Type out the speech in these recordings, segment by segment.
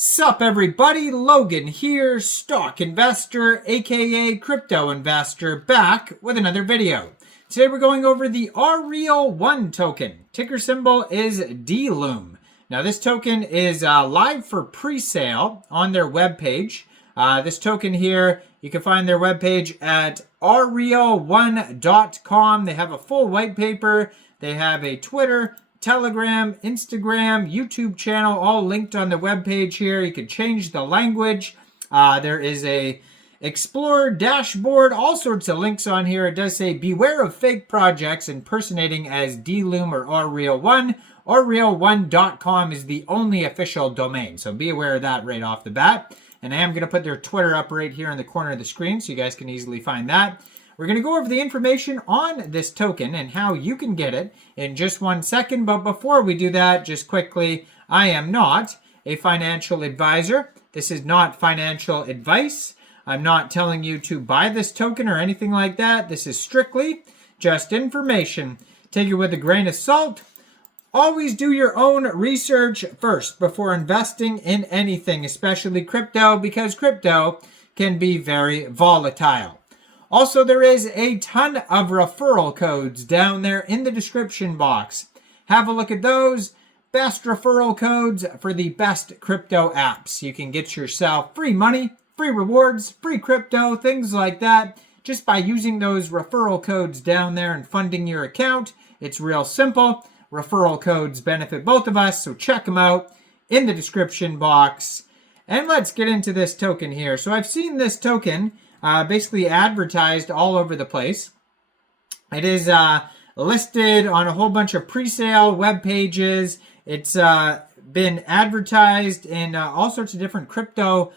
Sup everybody, Logan here, stock investor, aka crypto investor, back with another video. Today we're going over the Aureal One token. Ticker symbol is DLUME. Now this token is live for pre-sale on their webpage. This token here, you can find their webpage at AurealOne.com. They have a full white paper. They have a Twitter, Telegram, Instagram, YouTube channel, all linked on the webpage here. You can change the language. There is a Explorer dashboard, all sorts of links on here. It does say, beware of fake projects impersonating as DLUME or Aureal One. AurealOne.com is the only official domain, so be aware of that right off the bat. And I am going to put their Twitter up right here in the corner of the screen so you guys can easily find that. We're going to go over the information on this token and how you can get it in just 1 second. But before we do that, just quickly, I am not a financial advisor. This is not financial advice. I'm not telling you to buy this token or anything like that. This is strictly just information. Take it with a grain of salt. Always do your own research first before investing in anything, especially crypto, because crypto can be very volatile. Also, there is a ton of referral codes down there in the description box. Have a look at those. Best referral codes for the best crypto apps. You can get yourself free money, free rewards, free crypto, things like that, just by using those referral codes down there and funding your account. It's real simple. Referral codes benefit both of us, so check them out in the description box. And let's get into this token here. So I've seen this token basically advertised all over the place. It is listed on a whole bunch of pre-sale web pages. It's been advertised in all sorts of different crypto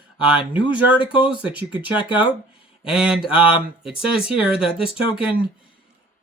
news articles that you could check out. And it says here that this token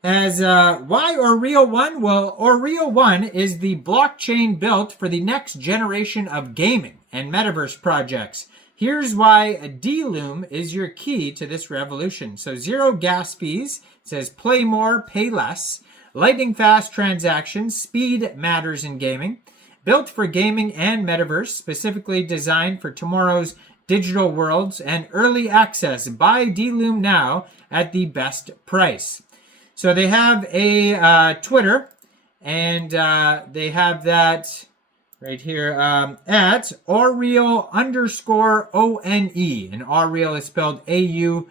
has why Aureal One? Well, Aureal One is the blockchain built for the next generation of gaming and metaverse projects. Here's why DLUME is your key to this revolution. So zero gas fees. It says play more, pay less. Lightning fast transactions. Speed matters in gaming. Built for gaming and metaverse. Specifically designed for tomorrow's digital worlds. And early access. Buy DLUME now at the best price. So they have a Twitter. And they have that right here at Aureal_ONE. And Aureal is spelled AUREAL.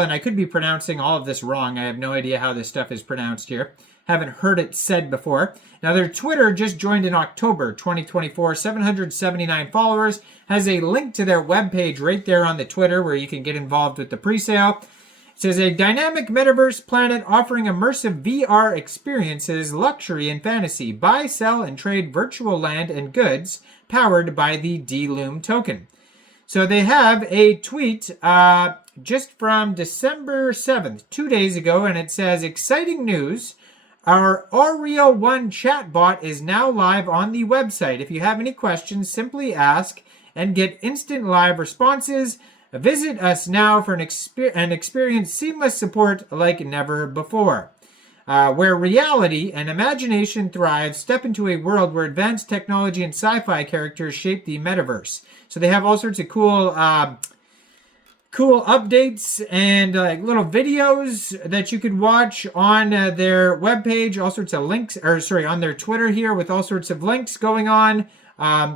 And I could be pronouncing all of this wrong. I have no idea how this stuff is pronounced here. Haven't heard it said before. Now their Twitter just joined in October 2024. 779 followers. Has a link to their webpage right there on the Twitter where you can get involved with the pre-sale. It says a dynamic metaverse planet offering immersive VR experiences, luxury and fantasy. Buy, sell, and trade virtual land and goods powered by the DLUME token. So they have a tweet just from December 7th, 2 days ago, and it says, exciting news. Our Aureal One chatbot is now live on the website. If you have any questions, simply ask and get instant live responses. Visit us now for an experience seamless support like never before. Where reality and imagination thrive, step into a world where advanced technology and sci-fi characters shape the metaverse. So they have all sorts of cool updates and little videos that you could watch on their webpage. All sorts of links, on their Twitter here with all sorts of links going on.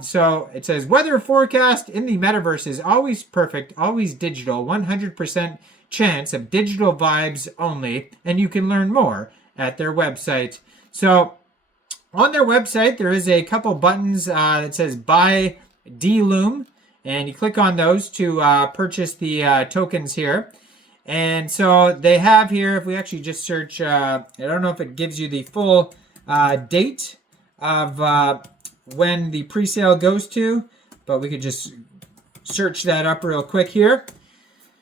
So it says, weather forecast in the metaverse is always perfect, always digital, 100% chance of digital vibes only, and you can learn more at their website. So on their website, there is a couple buttons that says buy DLUME, and you click on those to purchase the tokens here. And so they have here, if we actually just search, I don't know if it gives you the full date of when the pre-sale goes to, but we could just search that up real quick here.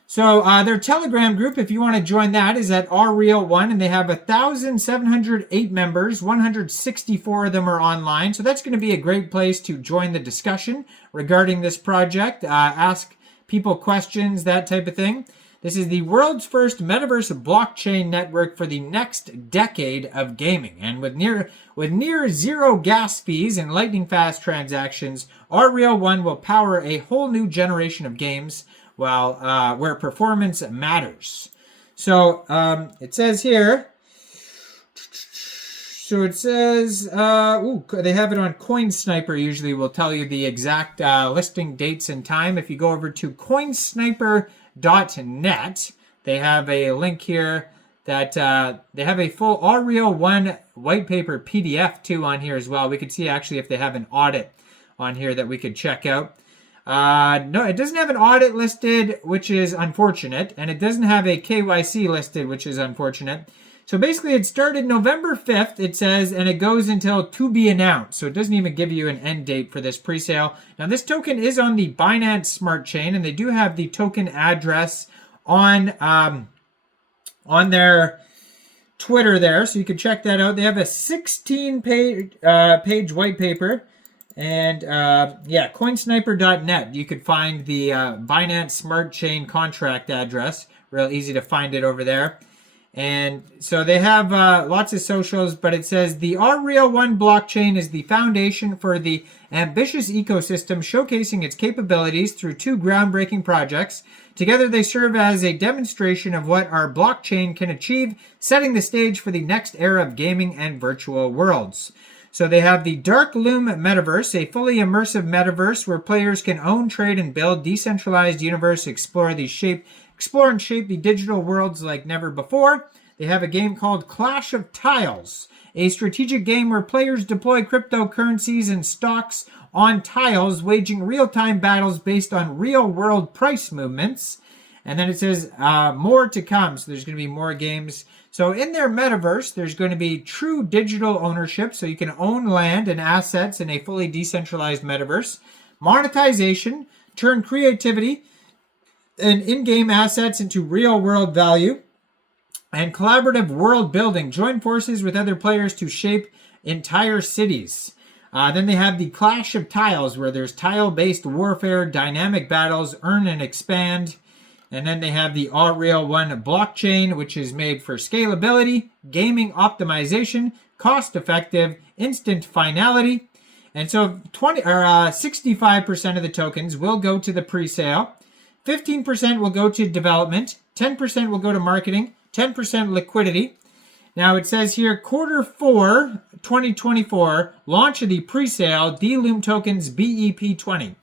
So their Telegram group, if you want to join that, is at Aureal One, and they have 1,708 members. 164 of them are online, so that's going to be a great place to join the discussion regarding this project. Ask people questions, that type of thing. This is the world's first metaverse blockchain network for the next decade of gaming. And with near zero gas fees and lightning fast transactions, Aureal One will power a whole new generation of games where performance matters. So it says here, they have it on CoinSniper. Usually will tell you the exact listing dates and time. If you go over to coinsniper.net, they have a link here that they have a full Aureal One white paper PDF too on here as well. We could see actually if they have an audit on here that we could check out. No, it doesn't have an audit listed, which is unfortunate, and it doesn't have a KYC listed, which is unfortunate. So basically, it started November 5th, it says, and it goes until to be announced. So it doesn't even give you an end date for this pre-sale. Now, this token is on the Binance Smart Chain, and they do have the token address on their Twitter there, so you can check that out. They have a 16-page white paper. And coinsniper.net, you could find the Binance Smart Chain contract address. Real easy to find it over there. And so they have lots of socials, but it says the Aureal One blockchain is the foundation for the ambitious ecosystem, showcasing its capabilities through two groundbreaking projects. Together, they serve as a demonstration of what our blockchain can achieve, setting the stage for the next era of gaming and virtual worlds. So they have the DLUME metaverse, a fully immersive metaverse where players can own, trade, and build decentralized universe, explore and shape the digital worlds like never before. They have a game called Clash of Tiles, a strategic game where players deploy cryptocurrencies and stocks on tiles, waging real-time battles based on real-world price movements. And then it says more to come, so there's going to be more games. So in their metaverse, there's going to be true digital ownership, so you can own land and assets in a fully decentralized metaverse. Monetization, turn creativity and in-game assets into real-world value. And collaborative world building, join forces with other players to shape entire cities. Then they have the Clash of Tiles, where there's tile-based warfare, dynamic battles, earn and expand. And then they have the Aureal One blockchain, which is made for scalability, gaming optimization, cost-effective, instant finality. And so 65% of the tokens will go to the pre-sale, 15% will go to development, 10% will go to marketing, 10% liquidity. Now it says here, Q4 2024, launch of the pre-sale DLUME tokens BEP20.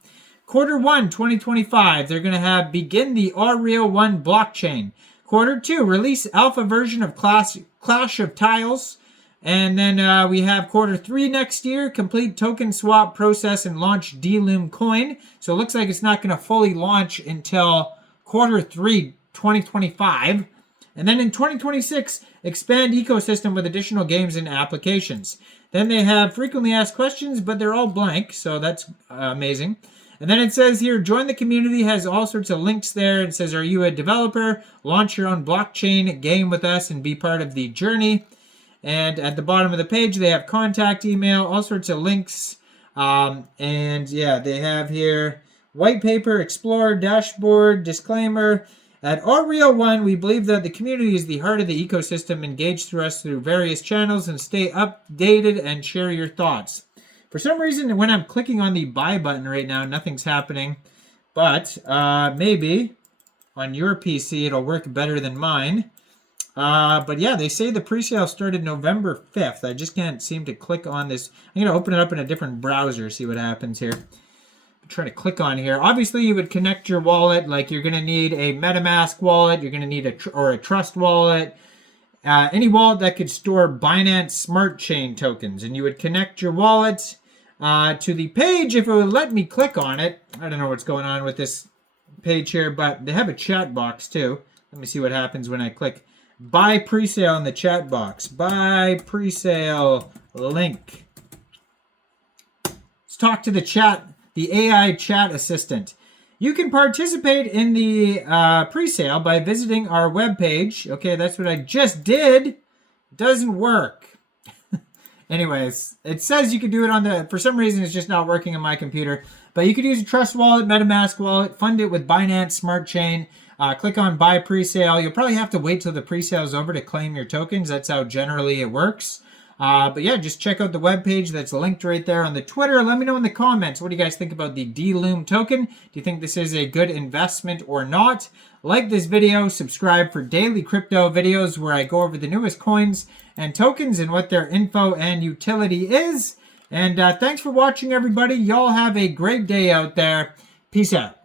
Q1 2025, they're going to begin the Aureal One blockchain. Q2, release alpha version of Clash of Tiles. And then we have Q3 next year, complete token swap process and launch DLUME coin. So it looks like it's not going to fully launch until Q3 2025. And then in 2026, expand ecosystem with additional games and applications. Then they have frequently asked questions, but they're all blank, so that's amazing. And then it says here, join the community, has all sorts of links there. It says, are you a developer? Launch your own blockchain game with us and be part of the journey. And at the bottom of the page, they have contact email, all sorts of links. And yeah, they have here white paper, explore, dashboard, disclaimer. At Aureal One, we believe that the community is the heart of the ecosystem. Engage through us through various channels and stay updated and share your thoughts. For some reason, when I'm clicking on the buy button right now, nothing's happening. But maybe on your PC, it'll work better than mine. But yeah, they say the pre-sale started November 5th. I just can't seem to click on this. I'm going to open it up in a different browser, see what happens here. I'm trying to click on here. Obviously, you would connect your wallet. Like, you're going to need a MetaMask wallet. You're going to need a Trust wallet. Any wallet that could store Binance Smart Chain tokens. And you would connect your wallet to the page if it would let me click on it. I don't know what's going on with this page here, but they have a chat box too. Let me see what happens when I click buy presale in the chat box. Buy presale link. Let's talk to the chat, the AI chat assistant. You can participate in the presale by visiting our webpage. Okay, that's what I just did. Doesn't work. Anyways, it says you can do it on the, for some reason it's just not working on my computer. But you could use a Trust wallet, MetaMask wallet, fund it with Binance Smart Chain. Click on buy presale. You'll probably have to wait till the presale is over to claim your tokens. That's how generally it works. But yeah, just check out the webpage that's linked right there on the Twitter. Let me know in the comments, what do you guys think about the DLUME token? Do you think this is a good investment or not? Like this video, subscribe for daily crypto videos where I go over the newest coins and tokens and what their info and utility is. And thanks for watching, everybody. Y'all have a great day out there. Peace out.